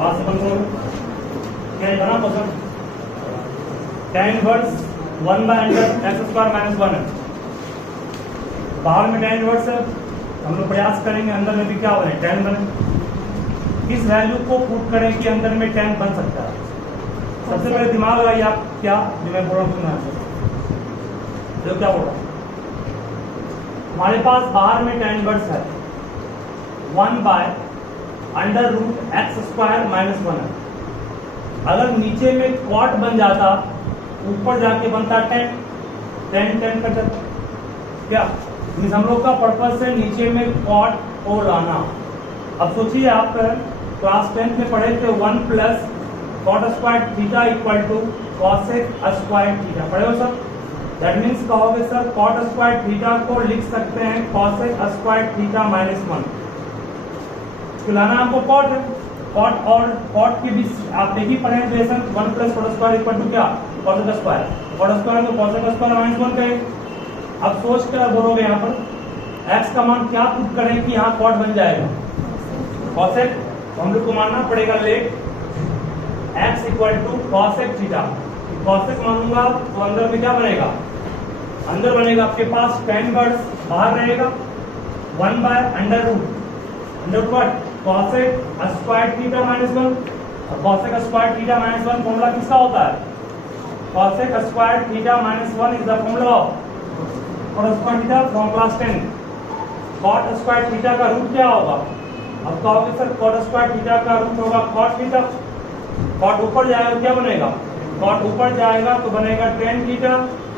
बात समझ लो क्या बना question tan inverse 1 by under x square minus 1 है। बाहर में tan इनवर्स है, हम लोग प्रयास करेंगे अंदर में भी क्या बने tan बने। किस वैल्यू को पुट करें कि अंदर में tan बन सकता है। सबसे पहले दिमाग लगाइए आप क्या जो मैं बोल रहा हूँ सुना जो क्या बोल रहा हूँ। हमारे पास बाहर में tan इनवर्स है 1 by under root x square minus 1 है। अगर नीचे में कॉट बन जाता ऊपर जाके बनता tan कट जाता क्या। हम लोग का पर्पस है नीचे में कॉट को लाना। अब सोचिए आप क्लास 10 में पढ़े थे 1 plus cot square theta equal to cosec square theta पढ़े हो सर। दैट मीन्स कहोगे सर कॉट स्क्वायर थीटा को लिख सकते हैं कॉसेक स्क्वायर थीटा माइनस 1। लाना हमको कॉट है, कॉट और कॉट के बीच आप एक ही पढ़े relation 1 plus cot square equal to क्या कॉसेक स्क्वायर। कॉट स्क्वायर को कॉसेक स्क्वायर माइनस 1 करें। अब सोच कर बोलोगे यहाँ पर x का मान क्या पुट करें कि यहाँ कॉट बन जाएगा कॉसेक। तो हम लोग को मानना पड़ेगा let x equal to cosec theta. Cosec मानूंगा तो अंदर में क्या बनेगा, अंदर बनेगा आपके पास tan इनवर्स बाहर रहेगा 1 by under root what cosec square theta minus 1। Cosec square theta minus 1 formula किसका होता है cosec square theta minus 1 is the formula of cot square theta from class 10। Cot square theta का root क्या होगा। अब कहोगे सर कॉट स्क्वायर थीटा का root होगा कॉट थीटा। कॉट ऊपर जाएगा तो क्या बनेगा कॉट ऊपर जाएगा तो बनेगा tan थीटा।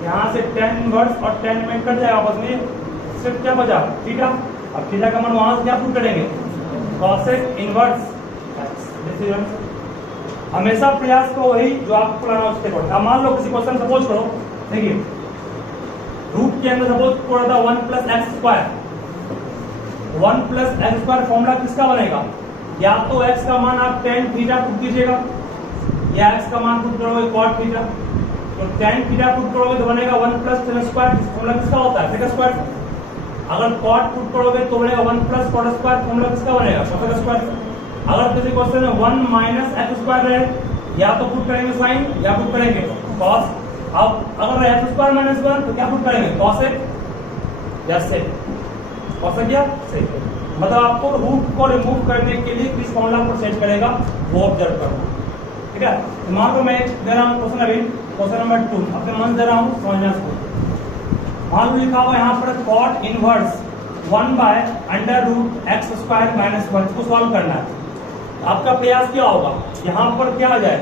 यहाँ से tan इनवर्स और tan में कट जाएगा आपस में सिर्फ क्या बचा थीटा। अब थीटा का मान वहां से क्या पुट करेंगे कॉसेक इनवर्स। हमेशा प्रयास करो वही जो आपको लाना उसके पढ़। अब मान लो किसी क्वेश्चन सपोज करो देखिए रूट के अंदर सपोज पड़ा था 1 plus x square. 1 plus x square formula किसका बनेगा, या तो x का मान आप tan थीटा पुट कीजिएगा या x का मान पुट करोगे cot थीटा। तो tan थीटा पुट करोगे तो बनेगा 1 प्लस tan स्क्वायर। फॉर्मूला किसका होता है sec स्क्वायर। अगर cot पुट करोगे तो बनेगा 1 प्लस cot स्क्वायर। फॉर्मूला किसका बनेगा cosec स्क्वायर। अगर किसी क्वेश्चन में 1 माइनस एक्स स्क्वायर रहे या तो पुट करेंगे साइन या पुट करेंगे cos। अब अगर एक्स स्क्वायर माइनस 1 तो क्या पुट करेंगे cosec या sec। cosec या sec मतलब आपको रूट को रिमूव करने के लिए किस फॉर्मूला को सेट करेगा वो ऑब्जर्व करना। ठीक है, तो मान लो मैं दे रहा हूँ क्वेश्चन अभी क्वेश्चन नंबर 2 अपने मन दे रहा हूँ समझना इसको। मान लो लिखा हुआ यहाँ पर cot inverse 1 by under root x square minus 1 इसको सॉल्व करना है। आपका प्रयास क्या होगा यहाँ पर क्या आ जाए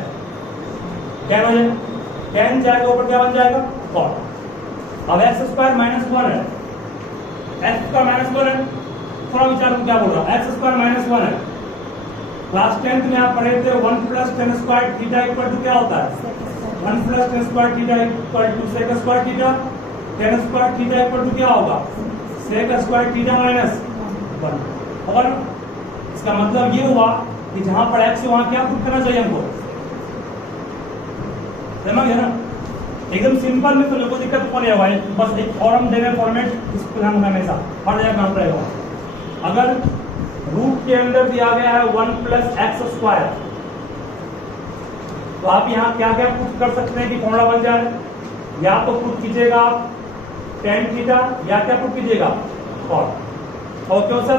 tan हो जाए, tan जाएगा ऊपर क्या बन जाएगा cot। अब एक्स स्क्वायर माइनस 1 है, एक्स स्क्वायर माइनस 1 है। थोड़ा विचार को क्या बोल रहा हूँ एक्स स्क्वायर माइनस 1 है। क्लास 10th में आप पढ़े थे 1 plus tan square theta equal to क्या होता है 1 plus tan square theta equal to sec square theta. tan square theta equal to क्या होगा sec स्क्वायर थीटा माइनस 1। और इसका मतलब ये हुआ कि जहां पर x है वहां क्या पुट करना चाहिए हमको समझ गया ना। एकदम सिंपल में तो लोगों को दिक्कत कौन है भाई बस एक फॉर्म देने फॉर्मेट इसको ध्यान रखना हमेशा हर जगह काम रहेगा। अगर रूट के अंदर दिया गया है 1 प्लस एक्स स्क्वायर तो आप यहाँ क्या क्या पुट कर सकते हैं कि फॉर्मूला बन जाए। या तो पुट कीजिएगा आप tan थीटा या क्या पुट कीजिएगा cot। और क्यों sir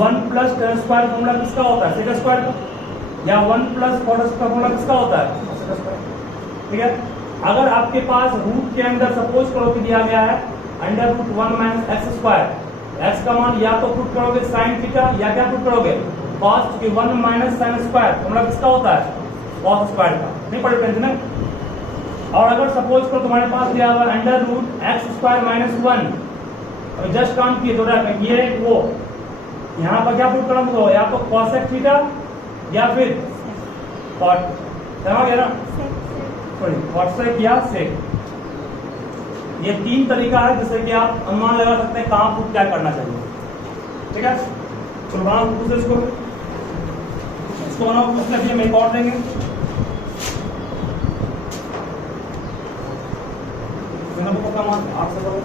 1 plus tan square formula किसका होता है sec स्क्वायर का, या 1 प्लस cot स्क्वायर फॉर्मूला किसका होता है cosec स्क्वायर। ठीक है, अगर आपके पास रूट के अंदर सपोज करो कि दिया गया है under root 1 minus x square. X का मान या तो पुट करोगे साइन थीटा या क्या पुट करोगे cos की 1 माइनस साइन स्क्वायर फॉर्मूला किसका होता है cos स्क्वायर का। नहीं पढ़े टेंशन में। और अगर सपोज करो तुम्हारे पास दिया हुआ under root x square minus 1 just काम किए थोड़ा ये वो यहाँ पर क्या पुट करोगे या तो cosec थीटा या फिर cot। समझ गया ना सॉरी cosec या sec। ये 3 तरीका है जिससे कि आप अनुमान लगा सकते हैं कहां पुट क्या करना चाहिए। ठीक है, चलो बनाओ दूसरे इसको बनाओ उसमें भी हम एक और देंगे। पक्का मान 8 से करो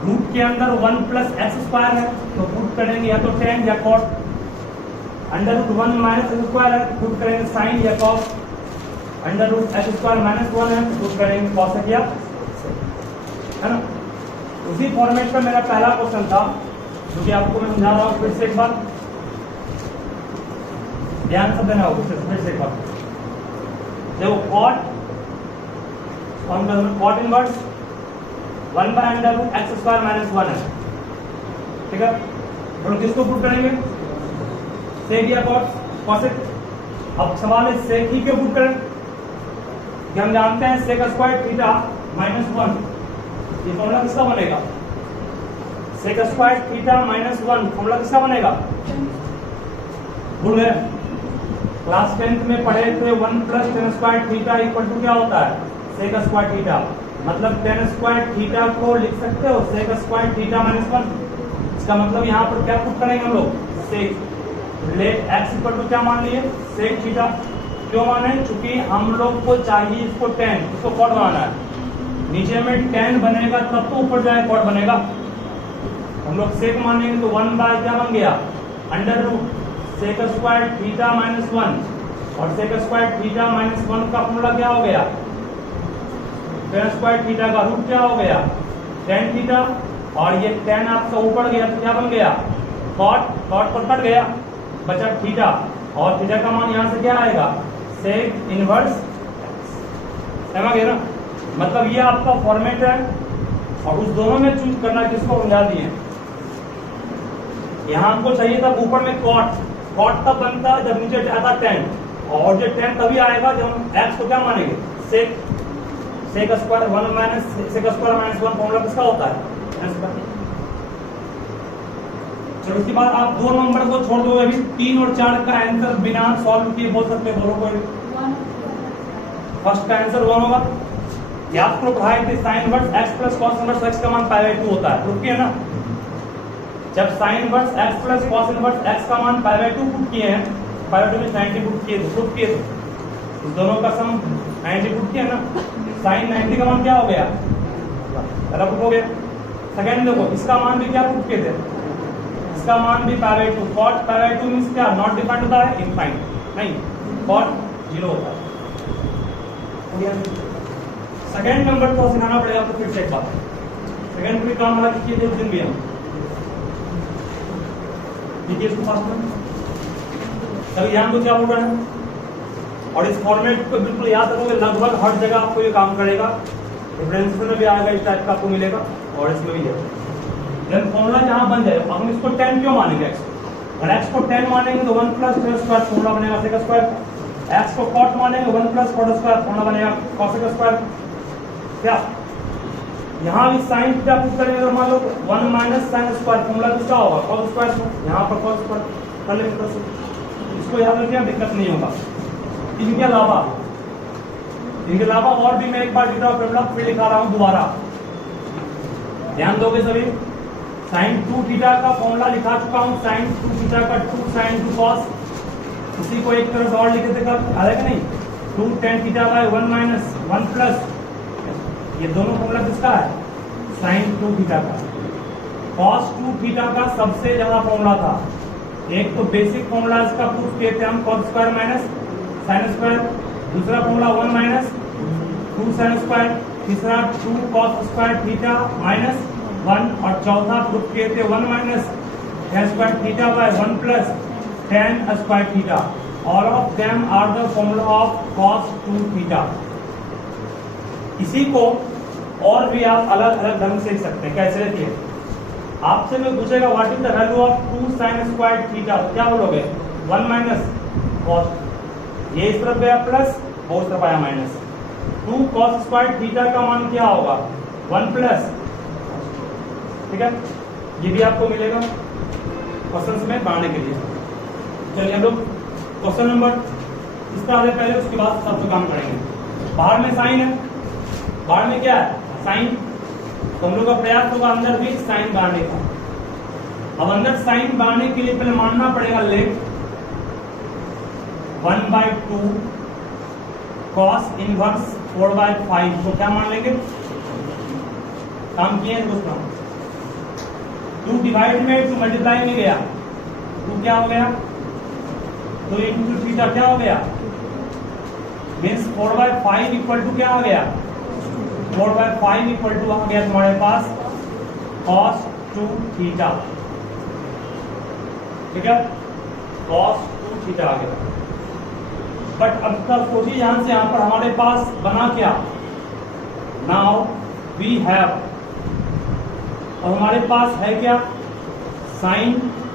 रूट के अंदर 1 प्लस एक्स स्क्वायर है तो पुट करेंगे या तो टेन या cot, under root 1 minus x square है पुट करेंगे साइन या cos, under root x square minus 1 है पुट करेंगे कॉसेक या है ना। उसी फॉर्मेट का मेरा पहला क्वेश्चन था जो कि आपको मैं समझा रहा हूँ फिर से एक बार ध्यान से देना होगा, फिर से एक बार देखो cot inverse 1 by under root x square minus 1 है, ठीक है। और किसको प्रूव करेंगे, सेक या कॉसेक। अब सवाल है सेक ही क्यों प्रूव करें, कि हम जानते हैं सेक स्क्वायर थीटा माइनस 1, ये फॉर्मूला किसका बनेगा, sec square theta minus 1 formula किसका बनेगा, भूल गए क्लास 10th में पढ़े थे 1 plus tan square theta equal to क्या होता है, सेक स्क्वायर थीटा। मतलब टेन स्क्वायर थीटा को लिख सकते हो सेक स्क्वायर थीटा माइनस 1। इसका मतलब यहाँ पर क्या पुट करेंगे हम लोग, सेक लेट एक्स इक्वल टू क्या मान लिए, सेक थीटा। क्यों माने, चूंकि हम लोग को चाहिए इसको टेन, इसको कॉट बनाना है। नीचे में टेन बनेगा तब तो ऊपर जाए कॉट बनेगा। हम लोग सेक मानेंगे तो 1 बाय क्या बन गया, under root sec square theta minus 1, और सेक स्क्वायर थीटा माइनस 1 का फॉर्मूला क्या हो गया, टेन स्क्वायर थीटा का रूट क्या हो गया, टेन थीटा, और ये टेन आपका ऊपर गया तो क्या बन गया, कॉट, कॉट पर कट गया बचा थीटा, और थीटा का मान यहाँ से क्या आएगा, सेक इनवर्स, समझ गए ना। मतलब ये आपका फॉर्मेट है, और उस दोनों में चूज करना किसको समझा दिए। यहाँ हमको चाहिए था ऊपर में कॉट, कॉट तब बनता है जब नीचे आता टेन, और जो टेन तभी आएगा जब हम एक्स को क्या मानेंगे, sec square 1 minus sec square minus 1 formula किसका होता है, चलो उसके बाद आप दो नंबर को छोड़ दो, अभी 3 और 4 का आंसर बिना सॉल्व किए बोल सकते हैं दोनों को। फर्स्ट का आंसर 1 होगा। ये आपको पढ़ाए थे sign inverse x plus cos inverse x का मान π/2 होता है, प्रूफ किया ना। जब sign inverse x plus cos inverse x का मान π/2 पुट किए हैं, π/2 में 90 पुट किए थे, प्रूफ किए थे, इस दोनों का सम 90 पुट किया ना, साइन 90 का मान क्या हो गया, रफ हो गया। सेकंड देखो इसका मान भी क्या पुट किए थे, इसका मान भी π/2, कॉट π/2 मींस क्या, नॉट डिफाइंड होता है, इनफाइनाइट नहीं, कॉट 0 होता है। सेकंड नंबर को सिखाना पड़ेगा आपको फिर से एक बार, सेकंड भी काम वाला किए थे उस दिन भी हम, देखिए इसको फास्ट में सभी ध्यान को क्या बोल रहा है, और इस फॉर्मेट को बिल्कुल याद रखोगे, लगभग हर जगह आपको ये काम करेगा, रेफरेंस में भी आएगा इस टाइप का आपको मिलेगा, और इसमें भी है। जब फॉर्मूला जहां बन जाए, हम इसको 10 क्यों मानेंगे x को, और x को 10 मानेंगे तो 1 प्लस टेन स्क्वायर फॉर्मूला बनेगा सेक स्क्वायर, x को कॉट मानेंगे 1 प्लस कॉट स्क्वायर फॉर्मूला बनेगा कॉसेक स्क्वायर। क्या यहाँ भी साइन थीटा पुट करेंगे तो मान लो 1 माइनस साइन स्क्वायर फॉर्मूला किसका होगा, कॉस स्क्वायर, यहाँ पर कॉस स्क्वायर कर लेंगे, इसको याद रखिए, दिक्कत नहीं होगा। इनके अलावा और भी मैं एक बार लिख रहा हूँ फॉर्मूला, फिर लिखा रहा हूँ दोबारा, ध्यान दोगे सभी। साइन 2 थीटा का फॉर्मूला लिखा चुका हूँ, साइन 2 थीटा का 2 साइन 2 कॉस, उसी को एक तरह से और लिखे थे कब आया कि नहीं, 2 tan theta by 1 minus 1 plus, ये दोनों फॉर्मूला किसका है, साइन 2 थीटा का। कॉस 2 थीटा का सबसे ज्यादा फॉर्मूला था, एक तो बेसिक फॉर्मूला इसका प्रूफ किए थे हम, cos square minus sine square, दूसरा फॉर्मूला 1 माइनस 2 साइन स्क्वायर, तीसरा 2 कॉस स्क्वायर थीटा माइनस 1, और चौथा प्रूफ किए थे 1 minus tan square theta by 1 plus tan square theta. All of them are the formula of cos 2 theta. इसी को और भी आप अलग अलग ढंग से लिख सकते हैं, कैसे लिखिए, आपसे मैं पूछेगा what is the value of 2 sine square theta, क्या बोलोगे, 1 माइनस कॉस, ये इस तरफ गया प्लस, वो इस तरफ आया माइनस, 2 कॉस स्क्वायर थीटा का मान क्या होगा, 1 प्लस, ठीक है, ये भी आपको मिलेगा क्वेश्चन में पढ़ने के लिए। चलिए हम लोग क्वेश्चन नंबर इसका आगे पहले, उसके बाद सब तो काम करेंगे। बाहर में साइन है, बाहर में क्या है साइन, तो हम लोग का प्रयास होगा अंदर भी साइन बांधने का। अब अंदर साइन बांधने के लिए पहले मानना पड़ेगा लेट 1/2 cos इनवर्स 4/5 को क्या मान लेंगे, काम किए हैं दोस्तों। 2 डिवाइड में 2 मल्टीप्लाई में गया, 2 क्या हो गया, 2 इंटू थीटा क्या हो गया, मीन्स 4/5 इक्वल टू क्या हो गया, 4/5 इक्वल टू आ गया तुम्हारे पास cos 2 थीटा। ठीक है, cos 2 थीटा आ गया। बट अब तक सोचिए यहां से यहां पर हमारे पास बना क्या, नाउ वी हैव, और हमारे पास है क्या साइन,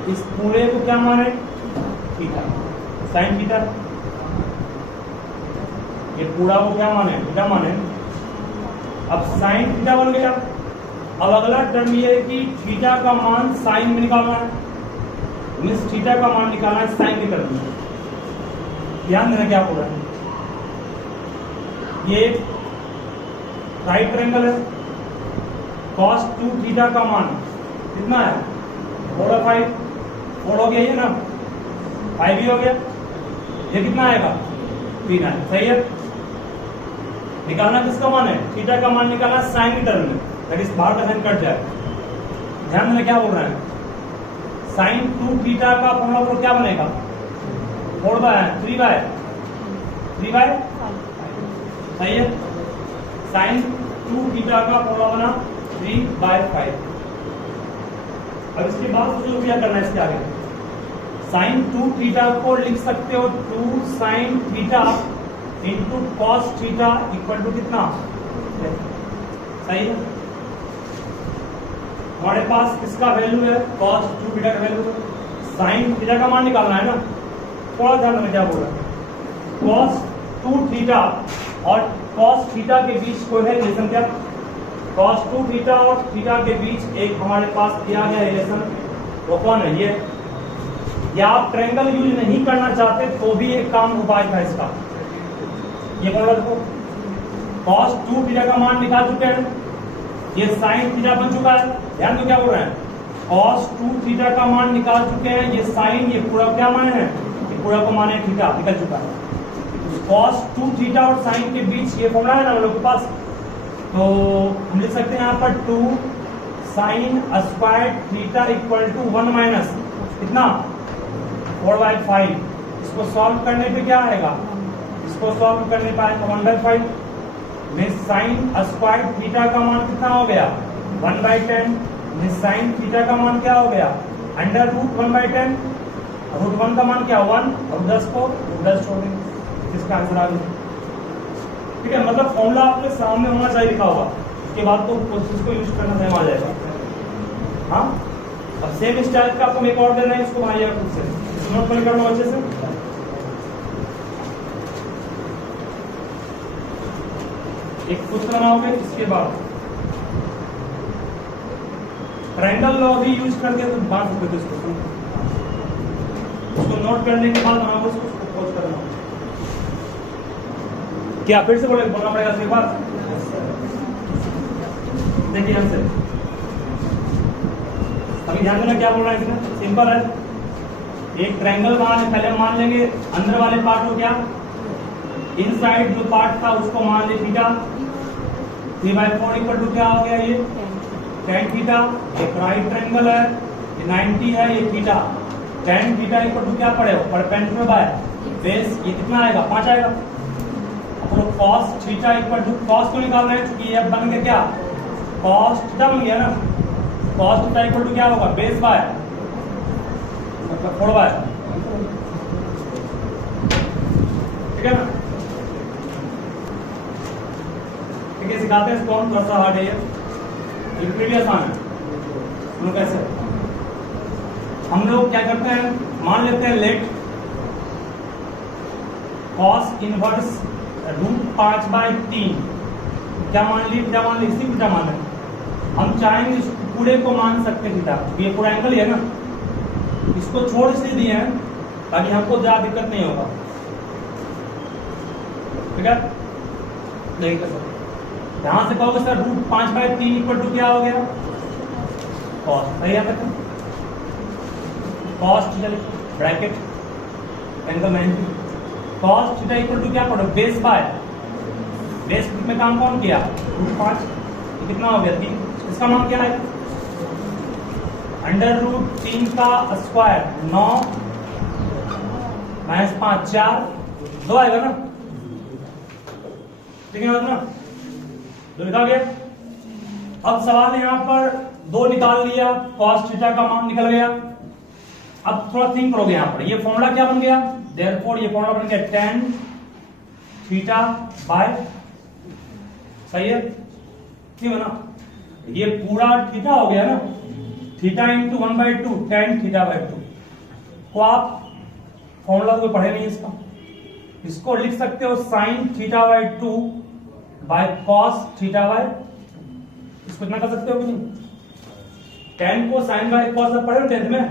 इस पूरे को क्या माने थीटा, साइन थीटा, ये पूरा को क्या माने थीटा माने। अब साइन थीटा बन गया। अब अगला टर्म ये है कि थीटा का मान साइन में निकालना है, मीन्स थीटा का मान निकालना है साइन के टर्म में। ध्यान देना क्या बोल रहा है, ये राइट ट्रायंगल है, cos 2 थीटा का मान कितना है 4/5, 4 हो गया ये ना, 5 भी हो गया, ये कितना आएगा 3 है, सही है। निकालना किसका मान है, थीटा का मान निकालना साइन के टर्म में, दैट इज बाहर का साइन कट जाए। ध्यान देना क्या बोल रहा है, साइन 2 थीटा का फॉर्मूला क्या बनेगा 3/5 सही है। साइन 2 थीटा का फॉर्मूला बना 3/5। अब इसके बाद जो क्या करना है इसके आगे, साइन 2 थीटा को लिख सकते हो 2 sine theta into cos theta equal to कितना, सही है। हमारे पास किसका वैल्यू है, cos 2 थीटा का वैल्यू है, साइन थीटा का मान निकालना है ना। थोड़ा ध्यान में क्या बोल रहा है, cos 2 थीटा और cos थीटा के बीच कोई है रिलेशन क्या, cos 2 थीटा और थीटा के बीच एक हमारे पास दिया गया रिलेशन, वो कौन है ये। या आप ट्रायंगल यूज नहीं करना चाहते तो भी एक काम उपाय था इसका, ये बोला देखो cos 2 थीटा का मान निकाल चुके हैं, ये साइन थीटा बन चुका है। ध्यान दो क्या बोल रहे हैं, cos 2 थीटा का मान निकाल चुके हैं, ये साइन ये पूरा क्या माने है, ये पूरा को माने थीटा निकल चुका है। cos 2 थीटा और साइन के बीच ये फॉर्मूला है ना हम लोग के पास, तो हम लिख सकते हैं यहाँ पर 2 sine square theta equal to 1 minus कितना 4/5। इसको सॉल्व करने पे क्या आएगा, इसको सॉल्व करने पे आएगा 1/5 में साइन स्क्वायर थीटा का मान कितना हो गया 1/10 में साइन थीटा का मान क्या हो गया अंडर रूट 1/10, रूट 1 का मान क्या 1 और 10 को 10 छोड़ देंगे, इसका आंसर आ गया। ठीक है, मतलब फॉर्मूला आपके सामने होना चाहिए लिखा होगा, उसके बाद तो उसको यूज करना सेम आ जाएगा। हाँ, अब सेम स्टाइल का आपको एक और देना है, इसको बनाइएगा खुद से, नोट कर लो अच्छे से। एक कुछ बनाओगे, इसके बाद ट्रायंगल लॉ भी यूज करके तुम बांध सकते हो उसको नोट करने के बाद बनाओगे, उसको खोज करना। क्या फिर से बोलना पड़ेगा इसके बाद, देखिए यहां से अभी ध्यान देना क्या बोल रहा है इसमें, सिंपल है। एक ट्रायंगल पहले मान लेंगे, अंदर वाले पार्ट को क्या इनसाइड जो पार्ट था उसको मान ले थीटा, 3/4 इक्वल टू क्या हो गया ये tan थीटा। एक राइट ट्रायंगल है, ये 90 है, ये theta, tan theta equal to क्या पड़ेगा परपेंडिकुलर बाय बेस, ये कितना आएगा 5 आएगा। तो cos theta equal to cos को निकालना है क्योंकि ये बन गया क्या cos थीटा बन गया ना, cos थीटा इक्वल टू क्या होगा बेस बाय मतलब 4 बाय, ठीक है ना। ठीक है, सिखाते हैं इसको, थोड़ा सा हार्ड है ये भी आसान है। हम लोग कैसे, हम लोग क्या करते हैं, मान लेते हैं लेट cos इनवर्स रूट 5/3 क्या मान ली, क्या मान ली, इसी थीटा मान लें। हम चाहेंगे इस पूरे को मान सकते हैं थीटा, ये पूरा एंगल है ना, इसको छोड़ इसलिए दिए हैं ताकि हमको ज्यादा दिक्कत नहीं होगा। ठीक है, नहीं कर सकते। यहां से कहोगे सर रूट 5/3 इक्वल टू क्या हो गया, कॉस, सही है तक cos theta bracket angle 90, cos theta equal to क्या पढ़ो, बेस बाय बेस में काम कौन किया, रूट 5, तो कितना हो गया 3, इसका मान क्या है अंडर रूट 3 का स्क्वायर 9 - 5 4 2 आएगा ना, ठीक है ना, जो लिखा गया। अब सवाल यहां पर 2 निकाल लिया, कॉस थीटा का मान निकल गया। अब थोड़ा थिंक करोगे यहां पर, ये फॉर्मूला क्या बन गया, देयरफॉर ये फॉर्मूला बन गया tan थीटा बाय, सही है, ठीक है ना, ये पूरा थीटा हो गया ना, theta into 1/2 tan theta by 2 को आप फॉर्मूला कोई पढ़े नहीं इसका, इसको लिख सकते हो sine theta by 2 by cos theta by, इसको इतना कर सकते हो कि नहीं, tan को साइन बाय कॉस पढ़े हो 10th में,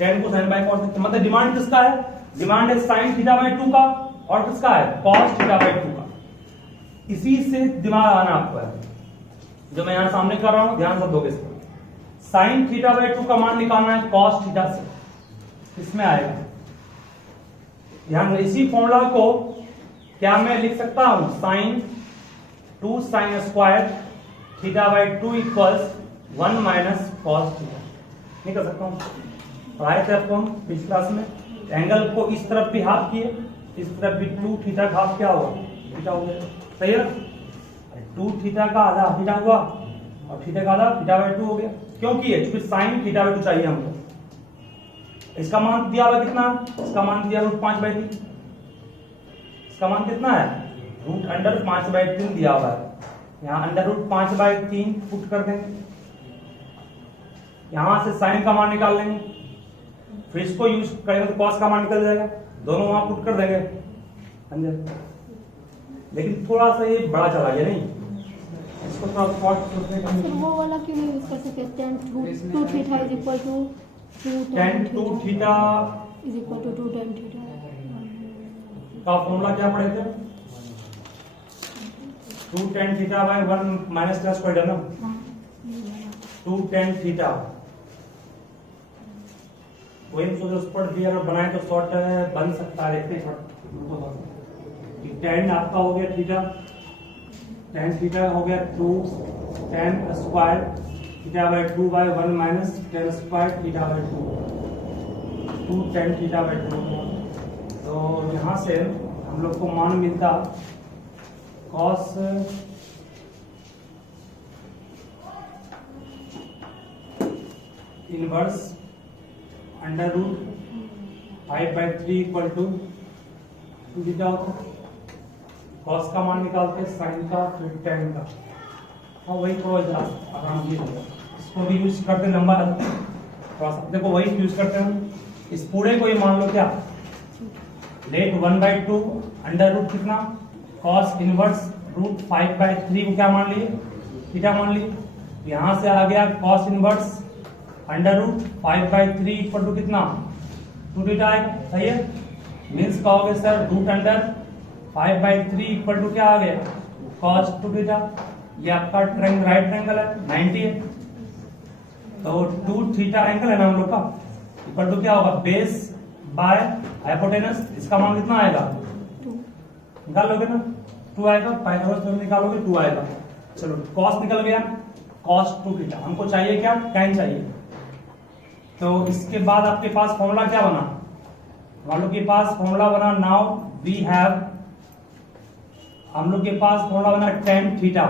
tan को साइन बाय कॉस, मतलब डिमांड किसका है, डिमांड है साइन थीटा बाय 2 का और किसका है कॉस थीटा बाय 2 का। इसी से दिमाग आना आपको है, जो मैं यहां सामने कर रहा हूं ध्यान से दोगे इसको, साइन थीटा बाय 2 का मान निकालना है कॉस थीटा से, इसमें आएगा ध्यान, इसी फॉर्मूला को क्या मैं लिख सकता हूं, sine 2 sine square theta by 2 equals 1 minus cos theta, नहीं कर सकता हूं, पढ़ाए थे आपको हम पिछली क्लास में, एंगल को इस तरफ भी हाफ किए, इस तरफ भी 2 थीटा का हाफ क्या होगा, थीटा हो गया, सही है, 2 थीटा का आधा थीटा हुआ और थीटा का आधा थीटा बाय 2 हो गया, क्यों किए, क्योंकि साइन थीटा बाय 2 चाहिए हमको। इसका मान दिया हुआ कितना, इसका मान दिया रूट 5/3, इसका मान कितना है रूट अंडर 5/3 दिया हुआ है, यहाँ अंडर रूट 5/3 पुट कर देंगे, यहां से साइन का मान निकाल लेंगे, फिर इसको यूज करेंगे तो कॉस का मान निकल जाएगा, दोनों वहां पुट कर देंगे अंदर, लेकिन थोड़ा सा ये बड़ा चला गया नहीं, इसको थोड़ा शॉर्ट सोचने का, वो वाला क्यों नहीं यूज कर सकते, tan 2 theta is equal to 2 tan 2 theta is equal to 2 tan theta का फॉर्मूला क्या पढ़े थे, 2 tan थीटा बाय 1 माइनस का स्क्वायर है ना, 2 tan थीटा, वही सोचो उस पर भी अगर बनाए तो शॉर्ट बन सकता है, देखते हैं tan आपका हो गया थीटा, tan थीटा हो गया 2 tan square theta by 2 by 1 minus tan square theta by 2 tan theta by 2, तो यहाँ से हम लोग को मान मिलता cos inverse under root 5/3 equal to 2 theta होता है, कॉस का मान निकालते साइन का फिर tan का, और वही थोड़ा आराम से इसको भी यूज करते, लंबा थोड़ा सा देखो वही यूज करते हैं, इस पूरे को ये मान लो क्या लेट 1/2 अंडर रूट कितना कॉस इनवर्स रूट 5/3 को क्या मान लिए थीटा मान लिए, यहां से आ गया cos inverse under root 5/3 equal to कितना 2 थीटा आएगा, सही है, मीन्स कहोगे sir root under 5/3 equal to क्या आ गया कॉस 2 थीटा, ये आपका राइट ट्रायंगल है 90 है, तो 2 थीटा एंगल है ना हम लोग का, इक्वल टू क्या होगा बेस बाय हाइपोटेनस, इसका मान कितना आएगा निकाल लोगे ना 2 आएगा, पाइथागोरस थ्योरम निकालोगे 2 आएगा, चलो कॉस निकल गया, कॉस 2 थीटा, हमको चाहिए क्या tan चाहिए, तो इसके बाद आपके पास फॉर्मूला क्या बना, हम लोग के पास फॉर्मूला बना, नाउ वी हैव, हम लोग के पास फॉर्मूला बना tan थीटा,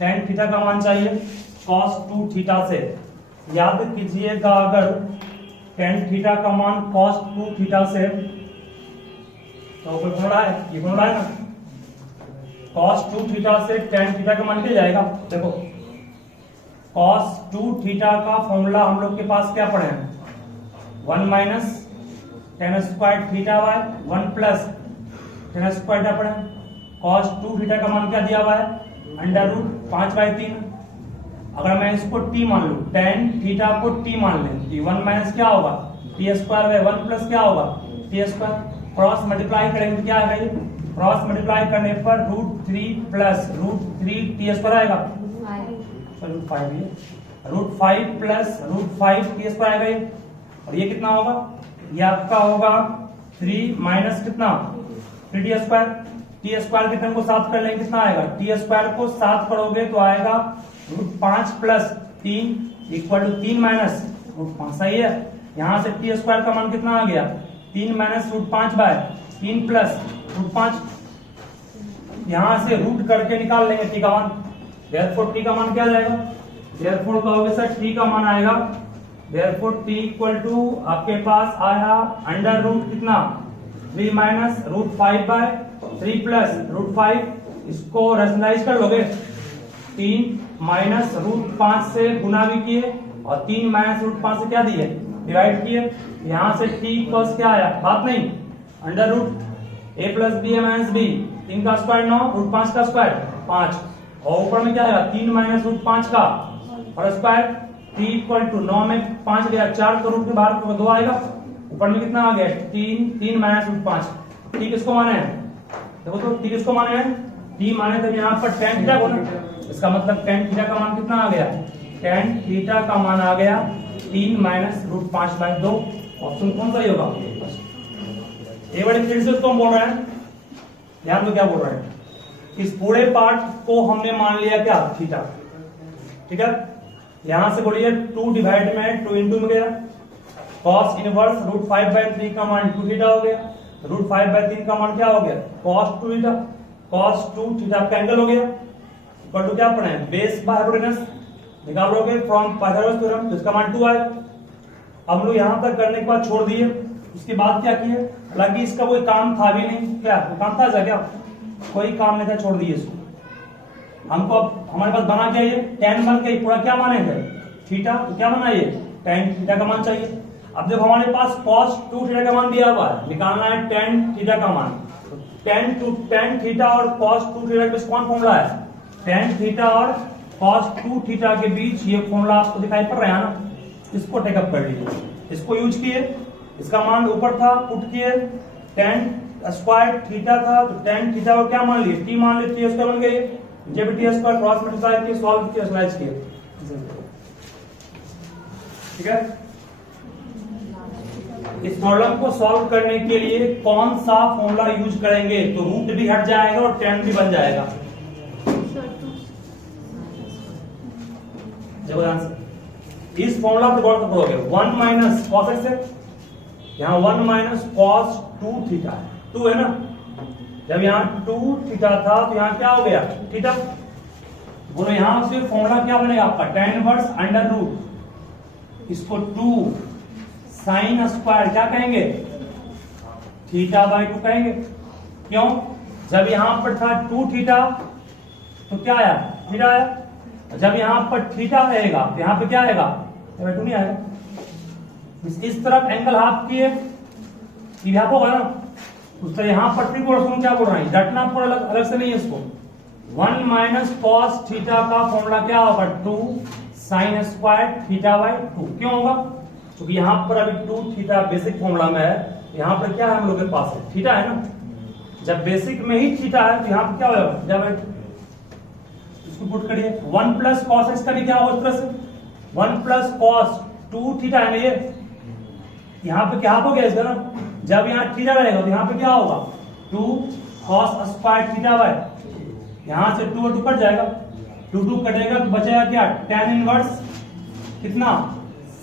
tan थीटा का मान चाहिए cos 2 थीटा से, याद कीजिएगा अगर tan थीटा का मान cos 2 थीटा से, तो कोई फॉर्मूला है, ये फॉर्मूला है ना, cos 2 थीटा से tan थीटा का मान क्या जाएगा, देखो cos 2 थीटा का फॉर्मूला हम लोग के पास क्या पढ़े हैं 1 minus tan square theta by 1 plus tan square theta पढ़े, cos 2 थीटा का मान क्या दिया हुआ है अंडर रूट 5/3, अगर मैं इसको t मान लूं tan थीटा को t मान लें, तो 1 माइनस क्या होगा t स्क्वायर बाय 1 प्लस क्या होगा t स्क्वायर, क्रॉस मल्टीप्लाई करेंगे तो क्या आएगा ये क्रॉस मल्टीप्लाई करने पर √3 प्लस √3 टी स्क्वायर आएगा, चलो √5 ये √5 प्लस √5 टी स्क्वायर आएगा ये। और ये कितना होगा, ये आपका होगा 3 माइनस कितना 3 टी स्क्वायर के टर्म को 7 कर लेंगे, कितना आएगा, टी स्क्वायर को 7 करोगे तो आएगा √5 प्लस 3 इक्वल टू 3 माइनस √5। सही है, यहाँ से टी स्क्वायर का मान कितना आ गया 3 माइनस √5 बाय 3 प्लस √5। यहाँ से रूट करके निकाल लेंगे टी का मान, देयरफॉर टी का मान क्या जाएगा, देयरफॉर कहोगे सर टी का मान आएगा, देयरफॉर टी इक्वल टू आपके पास आया अंडर रूट कितना 3 माइनस √5 बाय 3 प्लस √5। इसको रैशनलाइज कर लोगे, 3 माइनस √5 से गुना भी किए और 3 माइनस √5 से क्या दिए डिवाइड किए। यहाँ से टी इक्वल्स क्या आया, बात नहीं, under root a plus b a minus b, 3 का स्क्वायर 9 √5 का स्क्वायर 5 और ऊपर में क्या आएगा 3 माइनस √5 का और स्क्वायर। t इक्वल टू 9 में 5 गया 4 तो रूट के बाहर 2 आएगा, ऊपर में कितना आ गया 3 माइनस √5। t किसको माने हैं, देखो तो t किसको माने हैं, t माने तो यहाँ पर tan थीटा को ना, इसका मतलब tan थीटा का मान कितना आ गया, tan थीटा का मान आ गया 3 माइनस √5 बाय 2। ऑप्शन कौन सा होगा, ये बड़े फिर से तो हम बोल रहे हैं, ध्यान तो क्या बोल रहे हैं, इस पूरे पार्ट को हमने मान लिया क्या थीटा, ठीक है। यहां से बोलिए 2 डिवाइड में 2 इंटू में गया, cos इनवर्स √5/3 का मान 2 थीटा हो गया, √5/3 का मान क्या हो गया cos 2 थीटा, cos 2 थीटा का एंगल हो गया इक्वल टू क्या पढ़े हैं बेस बाय हाइपोटेनस निकाल लोगे फ्रॉम पाइथागोरस थ्योरम, जिसका मान 2 आएगा। हम लोग यहां तक करने के बाद छोड़ दिए, उसके बाद क्या किए, हालांकि इसका कोई काम था भी नहीं, क्या काम था ऐसा क्या, कोई काम नहीं था, छोड़ दिए इसको। हमको अब हमारे पास बना क्या ये tan बन के पूरा क्या माने थे थीटा, तो क्या बना ये tan थीटा का मान चाहिए। अब देखो हमारे पास cos 2 थीटा का मान दिया हुआ है, निकालना है tan थीटा का मान। tan थीटा और cos 2 थीटा के बीच कौन फॉर्मूला है, tan थीटा और cos 2 थीटा के बीच ये फॉर्मूला आपको दिखाई पड़ रहा है ना, इसको टेकअप कर लीजिए, इसको यूज किए, इसका मान ऊपर था पुट किए, tan स्क्वायर थीटा था तो tan थीटा को क्या मान लिए t मान लिए, t स्क्वायर बन गए, जब टी स्क्वायर क्रॉस मल्टीप्लाई किए सॉल्व किए स्लाइस किए, ठीक है। इस प्रॉब्लम को सॉल्व करने के लिए कौन सा फॉर्मूला यूज करेंगे, तो रूट भी हट जाएगा और tan भी बन जाएगा। जबरदस्त इस फॉर्मूला को गौर करोगे 1 माइनस cos x है, यहाँ 1 माइनस cos 2 थीटा है, 2 है ना, जब यहाँ 2 थीटा था तो यहाँ क्या हो गया थीटा, बोलो यहाँ से फॉर्मूला क्या बनेगा आपका tan इनवर्स अंडर रूट, इसको 2 साइन स्क्वायर क्या कहेंगे थीटा बाय 2 कहेंगे। क्यों, जब यहाँ पर था 2 थीटा तो क्या आया थीटा आया, जब यहाँ पर थीटा रहेगा तो यहाँ पे क्या आएगा 2 नहीं आएगा। इस तरफ एंगल हाफ किए हाफ होगा ना, उस तरह यहाँ पर ट्रिगोनोमेट्री क्या बोल रहे हैं, रटना पूरा अलग से नहीं है इसको। 1 माइनस cos थीटा का फॉर्मूला क्या होगा 2 साइन स्क्वायर थीटा बाय 2। क्यों होगा, क्योंकि यहाँ पर अभी 2 थीटा बेसिक फॉर्मूला में है, यहाँ पर क्या है हम लोग के पास है थीटा है ना, जब बेसिक में ही थीटा है तो यहाँ पर क्या होगा, जब इसको पुट करिए 1 प्लस cos x का भी क्या होगा इस तरह से 1 प्लस cos 2 थीटा है ना, ये यहाँ पे क्या हो गया इसका ना, जब यहाँ थीटा रहेगा तो यहाँ पे क्या होगा 2 cos स्क्वायर थीटा बाय, यहाँ से 2 और 2 कट जाएगा, 2 कटेगा तो बचेगा क्या tan इनवर्स कितना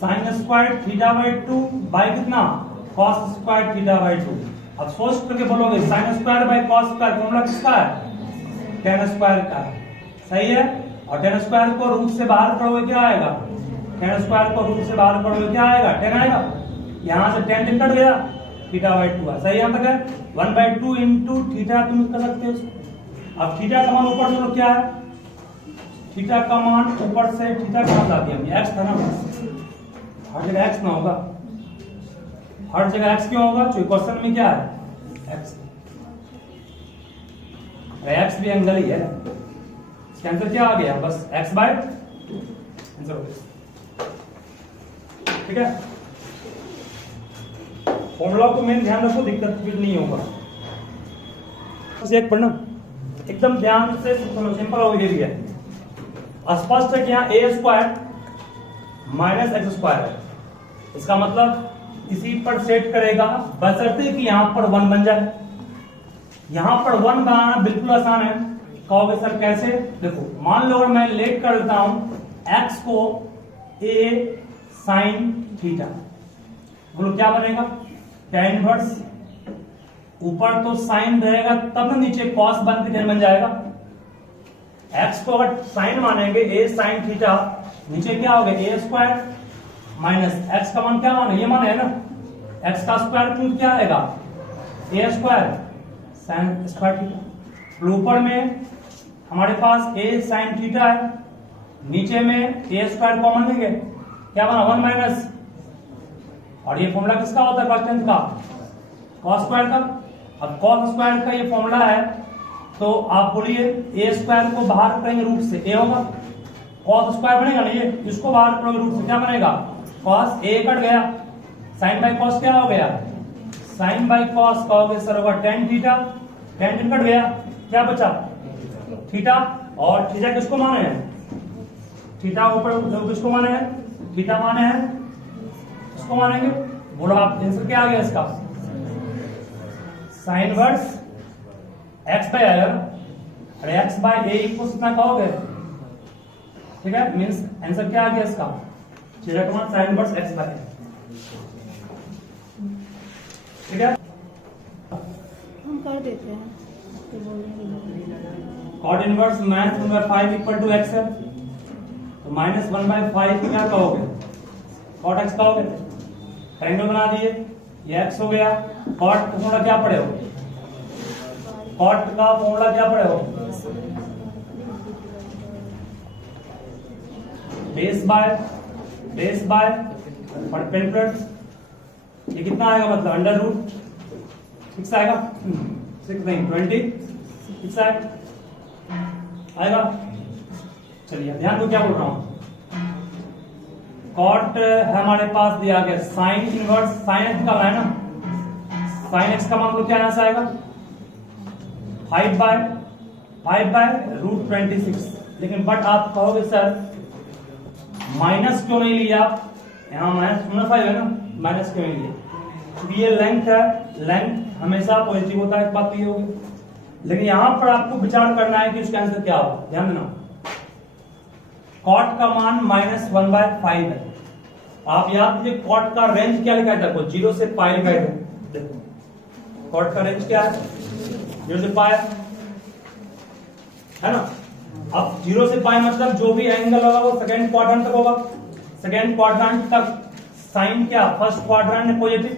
sin square theta by 2 by कितना cos स्क्वायर थीटा बाय 2। अब सोच करके बोलोगे sin square by cos square formula किसका है tan स्क्वायर का है, सही है। और tan स्क्वायर को रूट से बाहर करोगे क्या आएगा, tan स्क्वायर को रूट से बाहर करोगे क्या आएगा tan आएगा, यहाँ से tan कट गया थीटा बाय 2 है, सही। यहाँ तक है 1/2 इंटू थीटा तुम कर सकते हो। अब थीटा का मान ऊपर से क्या है, थीटा का मान ऊपर से थीटा कहाँ ला दिया x था ना, हर जगह x ना होगा, हर जगह x क्यों होगा, क्योंकि क्वेश्चन में क्या है x, x भी एंगल ही है, इसका आंसर क्या आ गया बस x/2 आंसर हो गया, ठीक है। फॉर्मूला को मेन ध्यान रखो, दिक्कत फिर नहीं होगा। किसी एक पढ़ना, एकदम ध्यान से सुनो, सिंपल हो गई है। स्पष्ट है कि यहाँ ए स्क्वायर माइनस एक्स स्क्वायर है, इसका मतलब इसी पर सेट करेगा बशर्ते कि यहाँ पर 1 बन जाए। यहाँ पर 1 बनाना बिल्कुल आसान है। कहोगे सर कैसे? देखो मान लो अगर मैं लेट कर लेता हूं x को a साइन थीटा, बोलो क्या बनेगा? tan इनवर्स, ऊपर तो साइन रहेगा तब ना नीचे कॉस बन के बन जाएगा। x को अगर साइन मानेंगे a साइन थीटा, नीचे क्या हो गया? a स्क्वायर माइनस x का मान क्या माने? ये मान है ना, x का स्क्वायर रूट क्या आएगा? a square sine square theta. ऊपर में हमारे पास a साइन थीटा है, नीचे में a स्क्वायर कॉमन लेंगे, क्या बना? 1 माइनस, और ये फॉर्मूला किसका होता है? cos का, cos स्क्वायर का। अब cos स्क्वायर का ये फॉर्मूला है, तो आप बोलिए a स्क्वायर को बाहर करेंगे रूट से, a होगा, cos स्क्वायर बनेगा ना, ये इसको बाहर करोगे रूट से क्या बनेगा? cos a कट गया, साइन बाई cos क्या हो गया? साइन बाई cos कहोगे सर होगा tan थीटा, tan कट गया, क्या बचा? थीटा। और थीटा किसको माने हैं? थीटा ऊपर किसको माने हैं? थीटा माने हैं, किसको मानेंगे? बोलो आप, आंसर क्या आ गया इसका? साइन वर्स x बाय आएगा, अरे x बाय a इक्वल कितना कहोगे? ठीक है, मींस आंसर क्या आ गया इसका? थीटा का मान sine verse x by a। ठीक है, हम कर देते हैं तो cot inverse minus 1/5 equal to x है, तो माइनस 1/5 क्या कहोगे? कॉट x कहोगे। ट्रायंगल बना दिए, ये x हो गया। कॉट का फॉर्मूला क्या पढ़े हो? कॉट का फॉर्मूला क्या पढ़े हो? Base by perpendicular. ये कितना आएगा? मतलब अंडर रूट 6 आएगा, 6 नहीं 26 आएगा। चलिए ध्यान को क्या बोल रहा हूं, कॉट हमारे पास दिया गया साइन इनवर्स, साइन एक्स का है ना, साइन एक्स का मान क्या यहां से आएगा? 5 बाय रूट 26। लेकिन बट आप कहोगे सर माइनस क्यों नहीं लिया? यहाँ माइनस 5 है ना, माइनस क्यों नहीं लिया? क्योंकि ये लेंथ है, लेंथ हमेशा पॉजिटिव होता है, एक बात तो ये होगी। लेकिन यहां पर आपको विचार करना है कि उसका आंसर क्या होगा। ध्यान देना, कॉट का मान -1/5 है। आप याद कीजिए कॉट का रेंज क्या लिखा था? 0 से पाई लिखा है। देखो कॉट का रेंज क्या है? 0 से पाई है ना। अब 0 से पाई मतलब जो भी एंगल होगा वो सेकेंड क्वाड्रेंट तक होगा। सेकेंड क्वाड्रेंट तक साइन क्या? फर्स्ट क्वाड्रेंट में पॉजिटिव,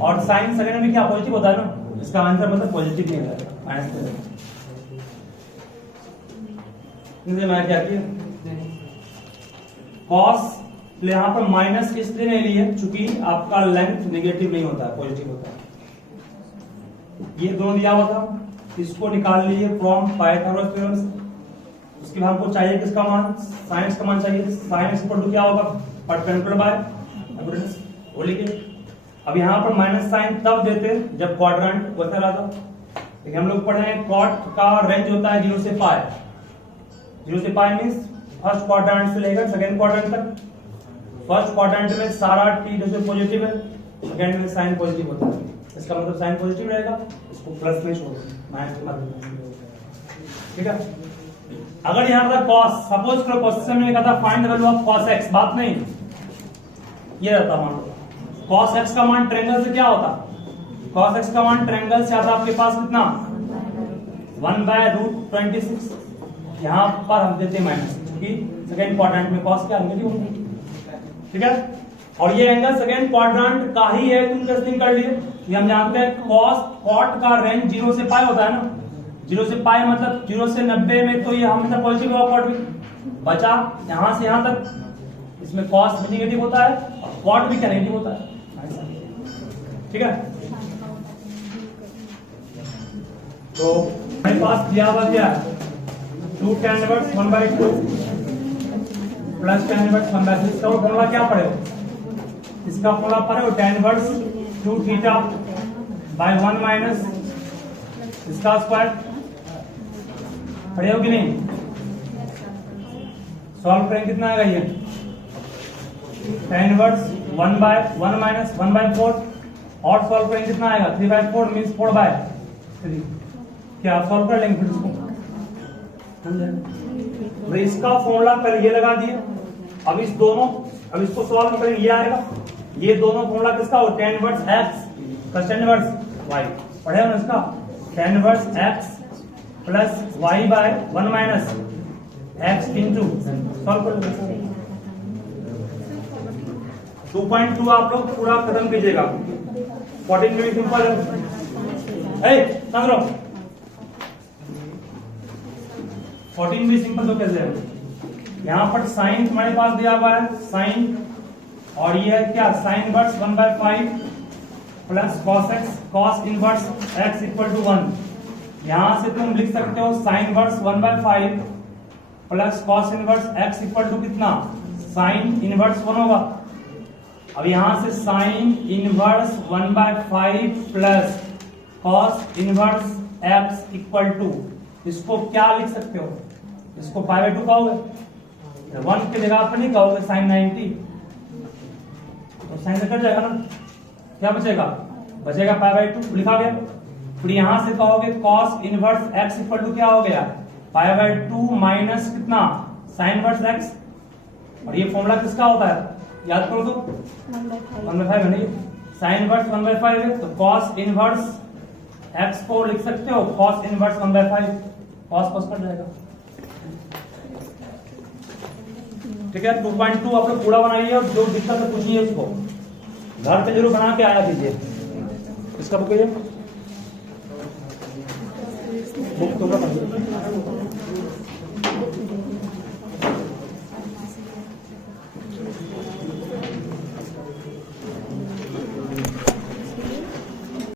और साइन सेकेंड में क्या? पॉजिटिव होता है ना। इसका आंसर मतलब पॉजिटिव नहीं है, माइनस मैं क्या किया कॉस, यहां पर माइनस इसलिए नहीं लिए चूंकि आपका लेंथ नेगेटिव नहीं होता है, पॉजिटिव होता है। ये दोनों दिया हुआ था, इसको निकाल लीजिए फ्रॉम पाइथागोरस थ्योरम से। उसके बाद हमको चाहिए किसका मान? साइन का मान चाहिए। साइन इक्वल टू क्या होगा? Perpendicular by hypotenuse. वो लिखिए। अब यहाँ पर माइनस साइन तब देते जब क्वाड्रेंट वैसा रहा था। लेकिन हम लोग पढ़ रहे हैं कॉट का रेंज होता है 0 से पाई। 0 से पाई मींस फर्स्ट क्वाड्रेंट से लेकर सेकेंड क्वाड्रेंट तक। फर्स्ट क्वाड्रेंट में सारा टी जैसे पॉजिटिव है, सेकेंड में साइन पॉजिटिव होता है। इसका मतलब साइन पॉजिटिव रहेगा, इसको प्लस में छोड़ माइनस के मतलब। ठीक है। अगर यहाँ था cos, सपोज करो क्वेश्चन में कहा था find the value of cos x, बात नहीं ये रहता मान लो cos x का मान ट्रायंगल से क्या होता? cos x का मान ट्रायंगल से आता आपके पास कितना? 1/√26। यहाँ पर हम देते माइनस क्योंकि सेकेंड क्वाड्रेंट में cos क्या नेगेटिव होगा। ठीक है। और ये एंगल सेकेंड क्वाड्रेंट का ही है, तुम टेस्टिंग कर लिए। ये हम जानते हैं cot का रेंज 0 से पाई होता है ना। 0 से पाई मतलब 0 से 90 में तो ये हमेशा पॉजिटिव होगा, कॉट भी बचा यहां से यहां तक। इसमें cos भी नेगेटिव होता है और कॉट भी क्या नेगेटिव होता है। ठीक है। तो हमारे पास दिया हुआ क्या है? 2 tan inverse 1/2 plus tan inverse 1/3। इसका फॉर्मूला क्या पढ़े हो? इसका फॉर्मूला पढ़े हो tan inverse 2 theta by 1 minus इसका स्क्वायर पढ़े हो कि नहीं? सॉल्व करेंगे कितना आएगा ये tan inverse 1 by 1 minus 1 by 4 और सॉल्व करेंगे कितना आएगा 3 बाय 4 मीन्स 4 बाय 3। क्या आप सॉल्व कर लेंगे फिर इसको? तो इसका फॉर्मूला पहले ये लगा दिए। अब इसको सॉल्व करेंगे, ये आएगा। ये दोनों फॉर्मूला किसका हो? tan inverse x plus tan inverse y। पढ़े हो ना इसका? tan inverse x plus y by 1 minus x into solve कर लो। 2.2 आप लोग पूरा खत्म कीजिएगा। 14 में भी सिंपल है। 14 भी सिंपल तो कैसे है? यहाँ पर साइन तुम्हारे पास दिया हुआ है, साइन, और ये है क्या? Sine inverse 1/5 plus cos x, cos inverse x equal to 1। यहां से तुम लिख सकते हो sine inverse 1/5 plus cos inverse x equal to कितना? साइन इनवर्स 1 होगा। अब यहां से sine inverse 1/5 plus cos inverse x equal to, इसको क्या लिख सकते हो? इसको π/2 कहोगे, 1 की जगह पर नहीं कहोगे साइन 90, तो साइन से कट जाएगा ना, क्या बचेगा? बचेगा π/2 लिखा गया। फिर यहां से कहोगे cos inverse x equal to क्या हो गया? π/2 माइनस कितना? Sine inverse x। और ये फॉर्मूला किसका होता है? याद करो तो 1/5 है नहीं, साइन इनवर्स 1/5 है, तो कॉस इनवर्स x को लिख सकते हो cos inverse 1/5, cos cos cut जाएगा। ठीक है, 2.2 आप लोग पूरा बनाइए और जो दिक्कत है पूछिए उसको, घर पे जरूर बना के आया कीजिए। इसका बुक है, बुक तो